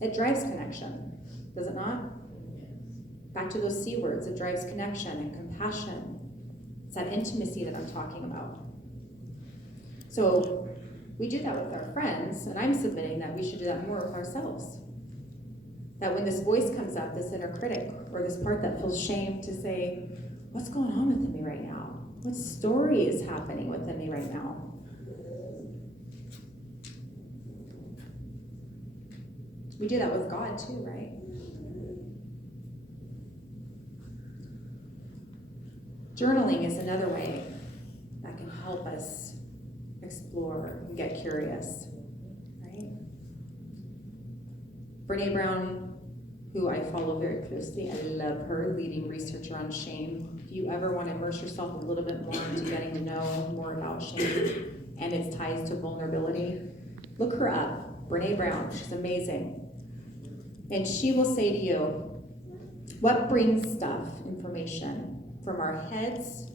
It drives connection, does it not? Back to those C words, it drives connection and compassion. It's that intimacy that I'm talking about. So we do that with our friends, and I'm submitting that we should do that more with ourselves. That when this voice comes up, this inner critic, or this part that feels shame, to say, what's going on within me right now? What story is happening within me right now? We do that with God too, right? Journaling is another way that can help us explore and get curious, right? Brene Brown, who I follow very closely, I love her, leading research around shame. If you ever want to immerse yourself a little bit more into getting to know more about shame and its ties to vulnerability, look her up, Brene Brown. She's amazing. And she will say to you, what brings stuff, information, from our heads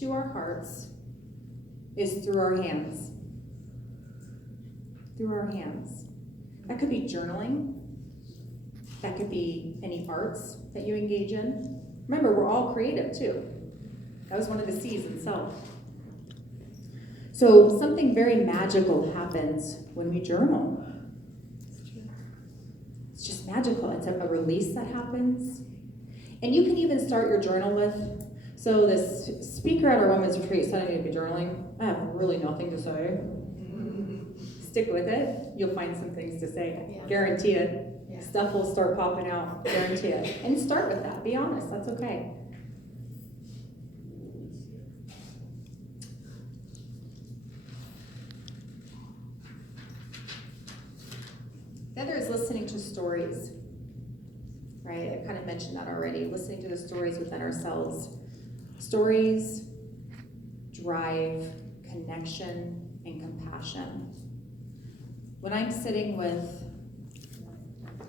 to our hearts is through our hands. Through our hands. That could be journaling. That could be any arts that you engage in. Remember, we're all creative too. That was one of the C's in self. So something very magical happens when we journal. It's just magical. It's a release that happens. And you can even start your journal with, so this speaker at our women's retreat said I need to be journaling. I have really nothing to say. Stick with it. You'll find some things to say. Yeah. Guarantee it. Yeah. Stuff will start popping out. Guarantee it. And start with that. Be honest. That's okay. The other is listening to stories. Right? I kind of mentioned that already. Listening to the stories within ourselves. Stories drive connection and compassion. When I'm sitting with,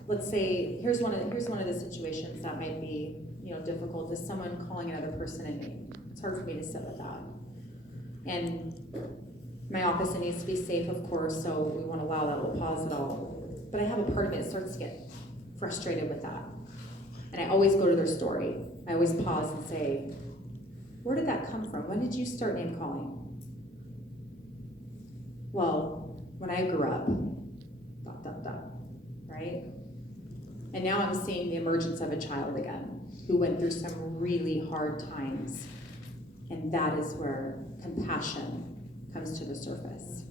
let's say, here's one of the situations that might be, difficult, is someone calling another person a name. It's hard for me to sit with that. And my office, it needs to be safe, of course, so we won't allow that. We'll pause it all. But I have a part of me that starts to get frustrated with that. And I always go to their story. I always pause and say, where did that come from? When did you start name calling? Well, when I grew up, ... right? And now I'm seeing the emergence of a child again who went through some really hard times. And that is where compassion comes to the surface.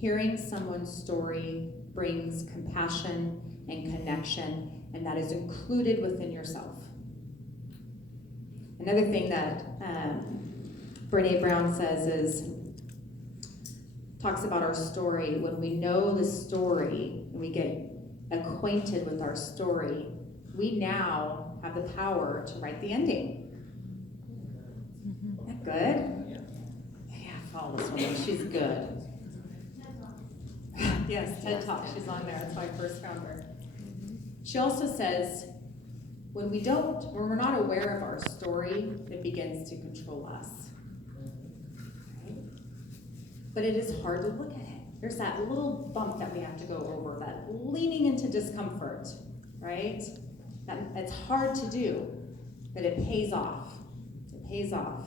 Hearing someone's story brings compassion and connection, and that is included within yourself. Another thing that Brene Brown says talks about our story. When we know the story, and we get acquainted with our story, we now have the power to write the ending. Isn't that good? Yeah, follow this one. She's good. Yes, TED Talk. She's on there. That's why I first found her. She also says, when we're not aware of our story, it begins to control us. Right? But it is hard to look at it. There's that little bump that we have to go over, that leaning into discomfort, right? It's hard to do, but it pays off. It pays off.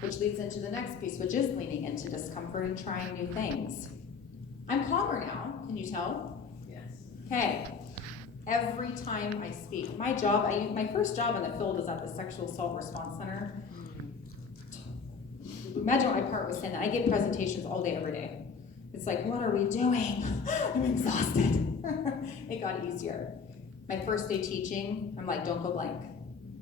Which leads into the next piece, which is leaning into discomfort and trying new things. I'm calmer now, can you tell? Yes. Okay. Every time I speak, my first job in the field was at the Sexual Assault Response Center. Imagine what my partner was saying, that I give presentations all day, every day. It's like, what are we doing? I'm exhausted. It got easier. My first day teaching, I'm like, don't go blank.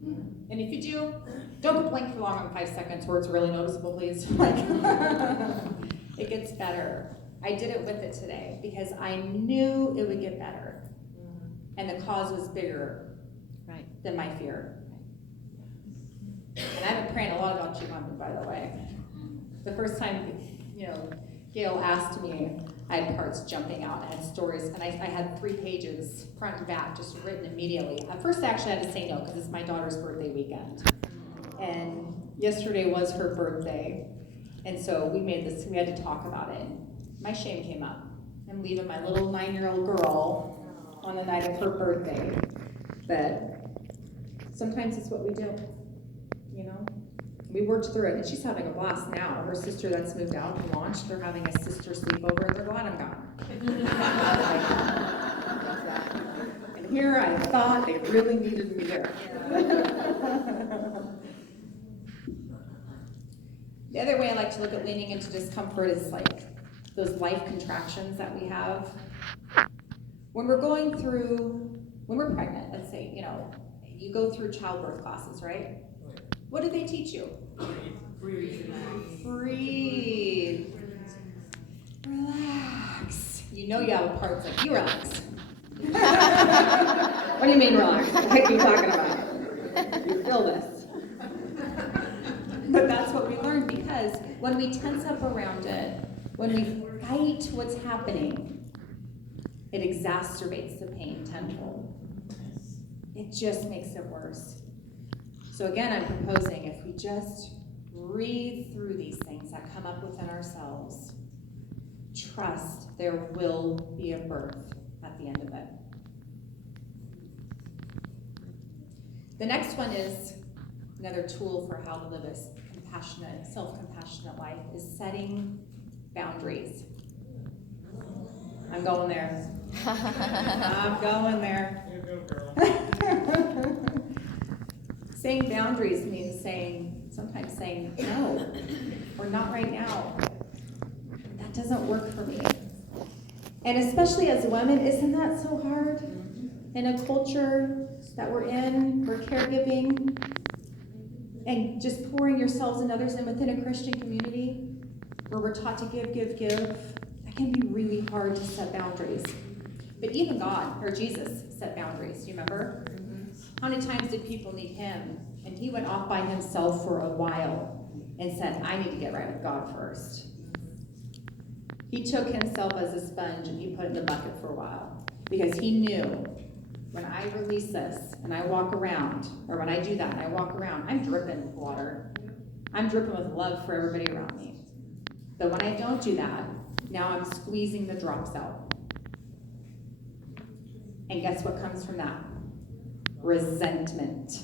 And if you do, don't go blank for longer than 5 seconds where it's really noticeable, please. It gets better. I did it with it today because I knew it would get better. And the cause was bigger than my fear. And I've been praying a lot about you, Mom, by the way. The first time, Gail asked me, I had parts jumping out, I had stories, and I had 3 pages, front and back, just written immediately. At first, actually, I had to say no, because it's my daughter's birthday weekend. And yesterday was her birthday. And so we had to talk about it. And my shame came up. I'm leaving my little 9-year-old girl on the night of her birthday. But sometimes it's what we do, you know? We worked through it, and she's having a blast now. Her sister that's moved out and launched, they're having a sister sleepover, and they're glad I'm gone. And here I thought they really needed me there. The other way I like to look at leaning into discomfort is like those life contractions that we have. When we're pregnant, let's say, you go through childbirth classes, right? What do they teach you? Breathe. Relax. You have parts like, you relax. What do you mean relax? What the heck are you talking about? You feel this. But that's what we learn, because when we tense up around it, when we fight what's happening, it exacerbates the pain tenfold. It just makes it worse. So again, I'm proposing if we just breathe through these things that come up within ourselves, trust there will be a birth at the end of it. The next one is another tool for how to live a compassionate, self-compassionate life is setting boundaries. I'm going there. I'm going there. Here you go, girl. Saying boundaries means sometimes saying no, or not right now. That doesn't work for me. And especially as women, isn't that so hard? In a culture that we're in, we're caregiving, and just pouring yourselves and others in within a Christian community, where we're taught to give, that can be really hard to set boundaries. But even God, or Jesus, set boundaries, do you remember? How many times did people need him? And he went off by himself for a while and said, I need to get right with God first. He took himself as a sponge and he put it in the bucket for a while, because he knew when I release this and I walk around, or when I do that and I walk around, I'm dripping with water. I'm dripping with love for everybody around me. But when I don't do that, now I'm squeezing the drops out. And guess what comes from that? Resentment.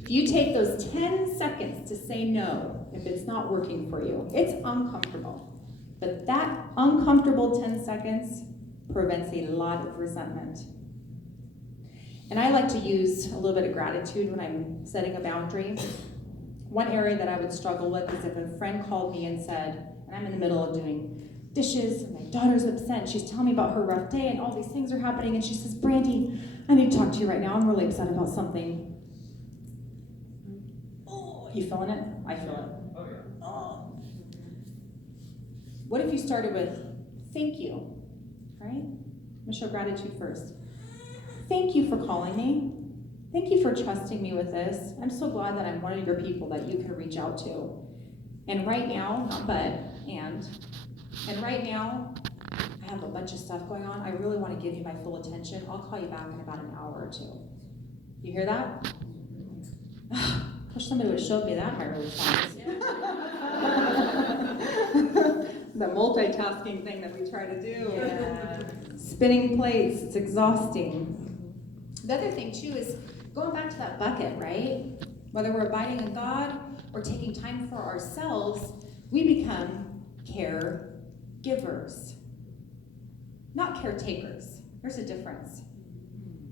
If you take those 10 seconds to say no, if it's not working for you, it's uncomfortable. But that uncomfortable 10 seconds prevents a lot of resentment. And I like to use a little bit of gratitude when I'm setting a boundary. One area that I would struggle with is if a friend called me and said, and I'm in the middle of doing dishes, and my daughter's upset, and she's telling me about her rough day, and all these things are happening, and she says, Brandy, I need to talk to you right now. I'm really upset about something. Oh, you feeling it? I feel it. Oh, yeah. Oh. What if you started with, thank you, right? I'm gonna show gratitude first. Thank you for calling me. Thank you for trusting me with this. I'm so glad that I'm one of your people that you can reach out to. And right now, not but, and right now, I have a bunch of stuff going on. I really want to give you my full attention. I'll call you back in about an hour or two. You hear that? Wish somebody would have showed me that in my response. The multitasking thing that we try to do. Yeah. Spinning plates, it's exhausting. The other thing too is going back to that bucket, right? Whether we're abiding in God or taking time for ourselves, we become caregivers, not caretakers. There's a difference.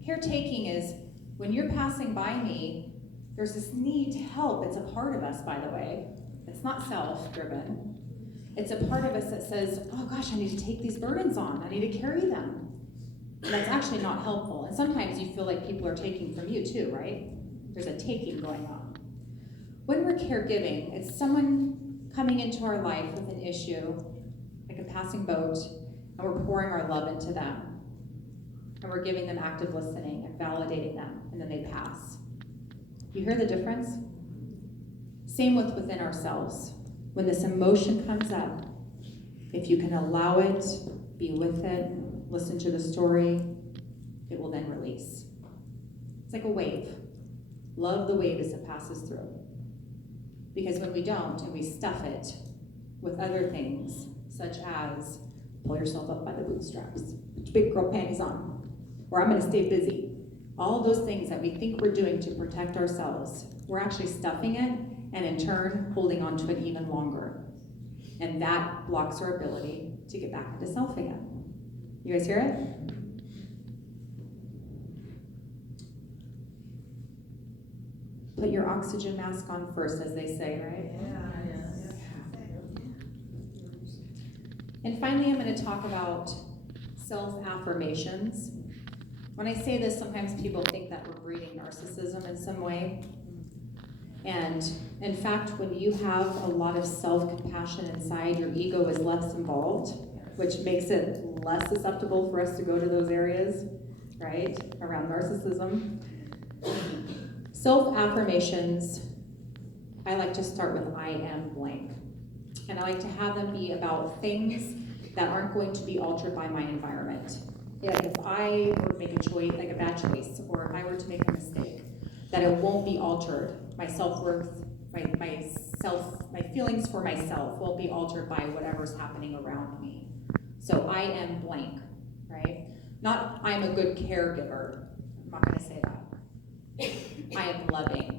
Caretaking is when you're passing by me, there's this need to help. It's a part of us, by the way. It's not self-driven. It's a part of us that says, oh gosh, I need to take these burdens on. I need to carry them. And that's actually not helpful. And sometimes you feel like people are taking from you too, right? There's a taking going on. When we're caregiving, it's someone coming into our life with an issue, like a passing boat, and we're pouring our love into them. And we're giving them active listening and validating them, and then they pass. You hear the difference? Same with within ourselves. When this emotion comes up, if you can allow it, be with it, listen to the story, it will then release. It's like a wave. Love the wave as it passes through. Because when we don't and we stuff it with other things, such as pull yourself up by the bootstraps, put your big girl panties on, or I'm gonna stay busy. All those things that we think we're doing to protect ourselves, we're actually stuffing it and in turn holding on to it even longer. And that blocks our ability to get back into self again. You guys hear it? Put your oxygen mask on first, as they say, right? And finally, I'm going to talk about self-affirmations. When I say this, sometimes people think that we're breeding narcissism in some way. And in fact, when you have a lot of self-compassion inside, your ego is less involved, which makes it less susceptible for us to go to those areas, right, around narcissism. Self-affirmations, I like to start with I am blank. And I like to have them be about things that aren't going to be altered by my environment. Like if I were to make a choice, like a bad choice, or if I were to make a mistake, that it won't be altered. My self-worth, my feelings for myself won't be altered by whatever's happening around me. So I am blank, right? Not I'm a good caregiver. I'm not going to say that. I am loving.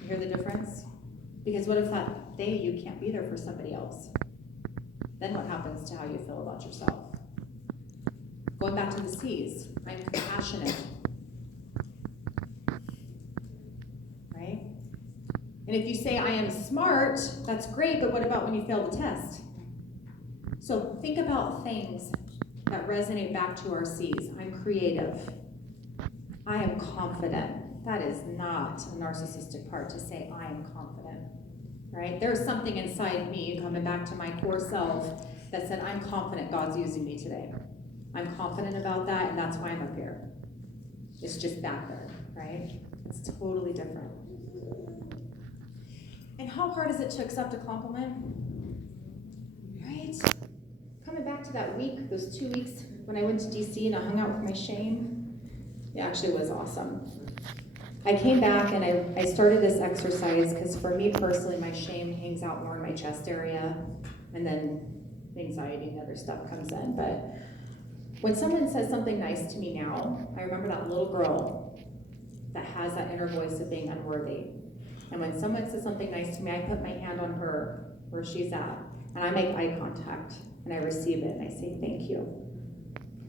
You hear the difference? Because what if that day you can't be there for somebody else? Then what happens to how you feel about yourself? Going back to the C's, I'm compassionate. Right? And if you say I am smart, that's great, but what about when you fail the test? So think about things that resonate back to our C's. I'm creative. I am confident. That is not a narcissistic part to say I am confident, right? There's something inside me coming back to my core self that said I'm confident God's using me today. I'm confident about that, and that's why I'm up here. It's just back there, right? It's totally different. And how hard is it to accept a compliment? Right? Coming back to that week, those 2 weeks when I went to DC and I hung out with my shame, it actually was awesome. I came back and I started this exercise because for me personally, my shame hangs out more in my chest area, and then anxiety and other stuff comes in. But when someone says something nice to me now, I remember that little girl that has that inner voice of being unworthy. And when someone says something nice to me, I put my hand on her, where she's at, and I make eye contact, and I receive it, and I say thank you.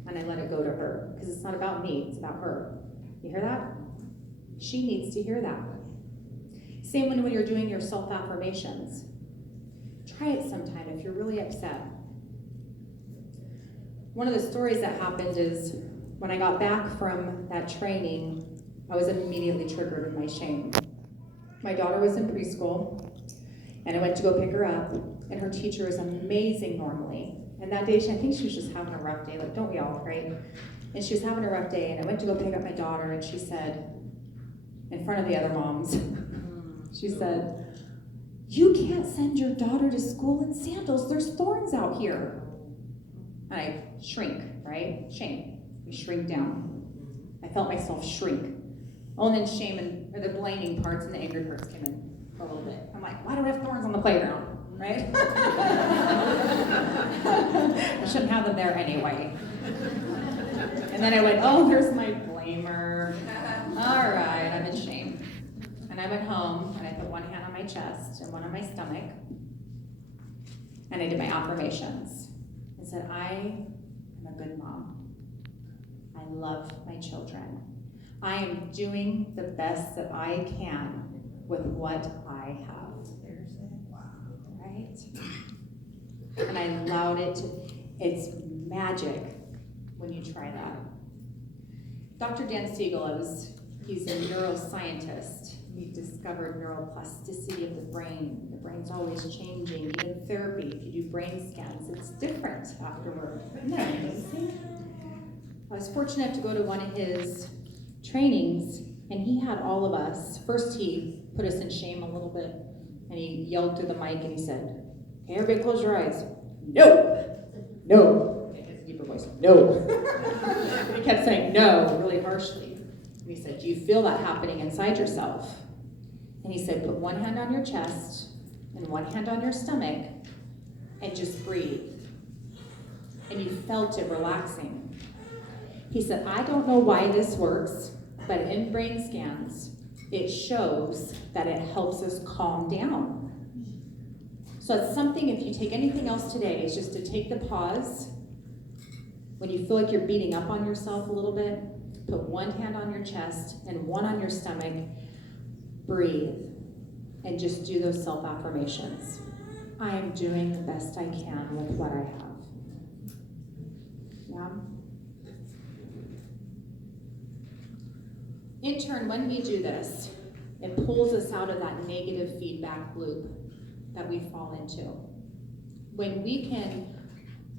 And I let it go to her, because it's not about me, it's about her. You hear that? She needs to hear that. Same when you're doing your self-affirmations. Try it sometime if you're really upset. One of the stories that happened is when I got back from that training, I was immediately triggered with my shame. My daughter was in preschool, and I went to go pick her up, and her teacher is amazing normally. And that day, I think she was just having a rough day, like don't we all, right? And she was having a rough day, and I went to go pick up my daughter, and she said, in front of the other moms, she said, "You can't send your daughter to school in sandals, there's thorns out here." And I shrink, right? Shame, we shrink down. I felt myself shrink. Oh, and then shame and or the blaming parts and the anger parts came in for a little bit. I'm like, why do I have thorns on the playground? Right? I shouldn't have them there anyway. And then I went, oh, there's my blamer. All right, I'm in shame. And I went home, and I put one hand on my chest and one on my stomach, and I did my affirmations. I said, I am a good mom. I love my children. I am doing the best that I can with what I have. Right? And I allowed it to, it's magic when you try that. Dr. Dan Siegel, he's a neuroscientist. He discovered neuroplasticity of the brain. The brain's always changing. Even therapy, if you do brain scans, it's different afterward. Isn't that amazing? I was fortunate to go to one of his trainings, and he had all of us, first he put us in shame a little bit, and he yelled through the mic and he said, "Okay, everybody close your eyes." No, no. Okay, his deeper voice, no. And he kept saying no really harshly. And he said, "Do you feel that happening inside yourself?" And he said, "Put one hand on your chest and one hand on your stomach and just breathe. And you felt it relaxing. He said, I don't know why this works, but in brain scans, it shows that it helps us calm down. So it's something, if you take anything else today, is just to take the pause. When you feel like you're beating up on yourself a little bit, put one hand on your chest and one on your stomach, breathe, and just do those self-affirmations. I am doing the best I can with what I have. Yeah? In turn, when we do this, it pulls us out of that negative feedback loop that we fall into. When we can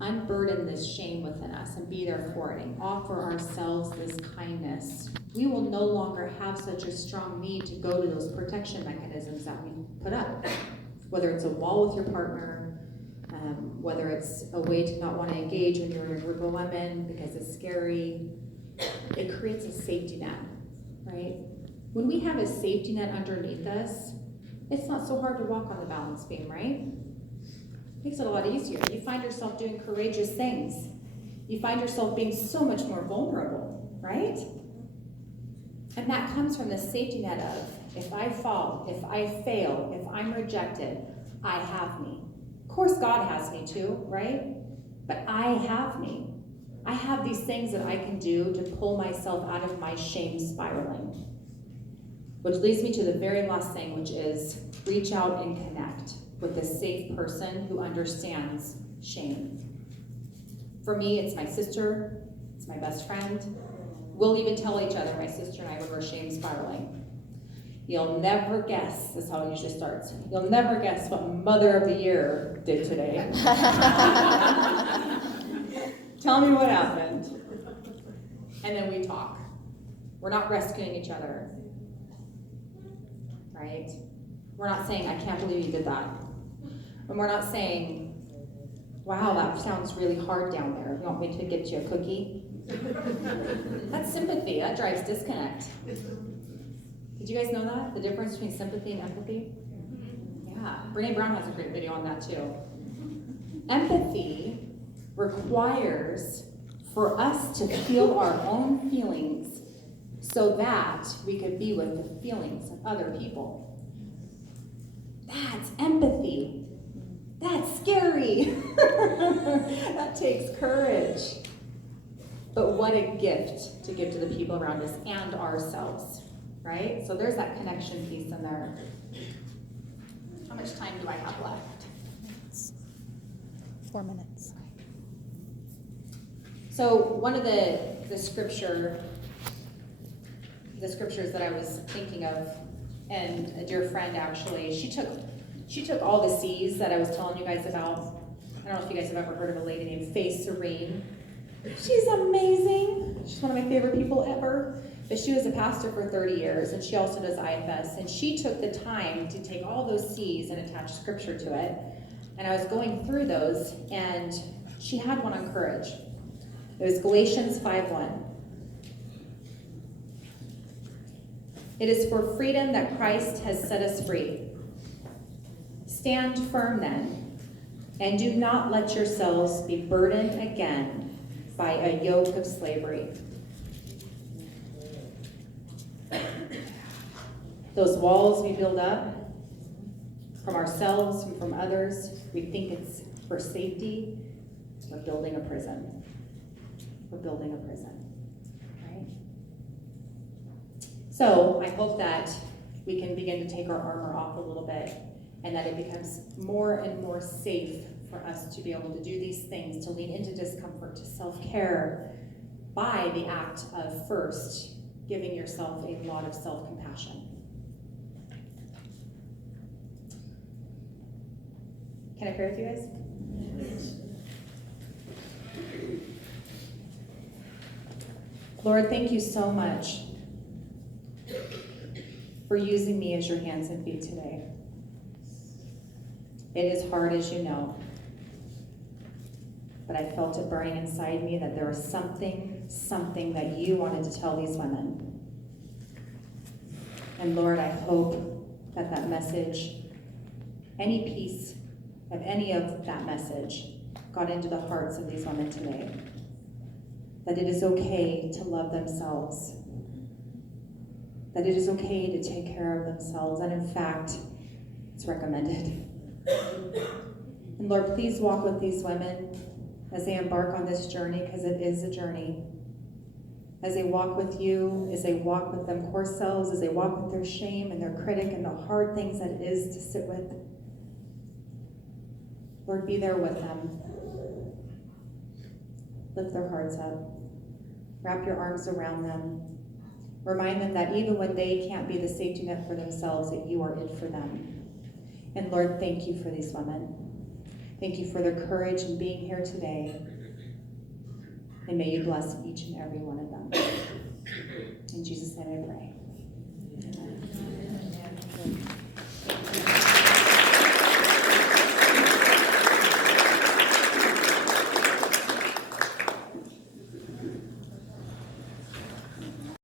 unburden this shame within us and be there for it and offer ourselves this kindness, we will no longer have such a strong need to go to those protection mechanisms that we put up. Whether it's a wall with your partner, whether it's a way to not want to engage when you're in a group of women because it's scary, it creates a safety net, right? When we have a safety net underneath us, it's not so hard to walk on the balance beam, right? Makes it a lot easier. You find yourself doing courageous things. You find yourself being so much more vulnerable, right? And that comes from the safety net of, if I fall, if I fail, if I'm rejected, I have me. Of course God has me too, right? But I have me. I have these things that I can do to pull myself out of my shame spiraling. Which leads me to the very last thing, which is reach out and connect with a safe person who understands shame. For me, it's my sister, it's my best friend. We'll even tell each other, my sister and I, when we're shame spiraling. You'll never guess, this is how it usually starts, you'll never guess what Mother of the Year did today. Tell me what happened. And then we talk. We're not rescuing each other. Right? We're not saying, I can't believe you did that. And we're not saying, wow, that sounds really hard down there. You want me to get you a cookie? That's sympathy. That drives disconnect. Did you guys know that? The difference between sympathy and empathy? Yeah. Brene Brown has a great video on that too. Empathy requires for us to feel our own feelings so that we could be with the feelings of other people. That's empathy. That's scary. That takes courage. But what a gift to give to the people around us and ourselves, right? So there's that connection piece in there. How much time do I have left? 4 minutes. So one of the scriptures that I was thinking of, and a dear friend actually, she took all the C's that I was telling you guys about. I don't know if you guys have ever heard of a lady named Faye Serene. She's amazing. She's one of my favorite people ever. But she was a pastor for 30 years, and she also does IFS. And she took the time to take all those C's and attach scripture to it. And I was going through those, and she had one on courage. It was Galatians 5:1. It is for freedom that Christ has set us free. Stand firm then, and do not let yourselves be burdened again by a yoke of slavery. Those walls we build up from ourselves and from others, we think it's for safety. We're building a prison. We're building a prison, right? So I hope that we can begin to take our armor off a little bit and that it becomes more and more safe for us to be able to do these things, to lean into discomfort, to self-care by the act of first giving yourself a lot of self-compassion. Can I pray with you guys? Lord, thank you so much for using me as your hands and feet today. It is hard, as you know, but I felt it burning inside me that there was something that you wanted to tell these women. And Lord, I hope that message, any piece if any of that message got into the hearts of these women today, that it is okay to love themselves, that it is okay to take care of themselves, and in fact, it's recommended. And Lord, please walk with these women as they embark on this journey, because it is a journey. As they walk with you, as they walk with them core selves, as they walk with their shame and their critic and the hard things that it is to sit with. Lord, be there with them. Lift their hearts up. Wrap your arms around them. Remind them that even when they can't be the safety net for themselves, that you are it for them. And Lord, thank you for these women. Thank you for their courage in being here today. And may you bless each and every one of them. In Jesus' name I pray.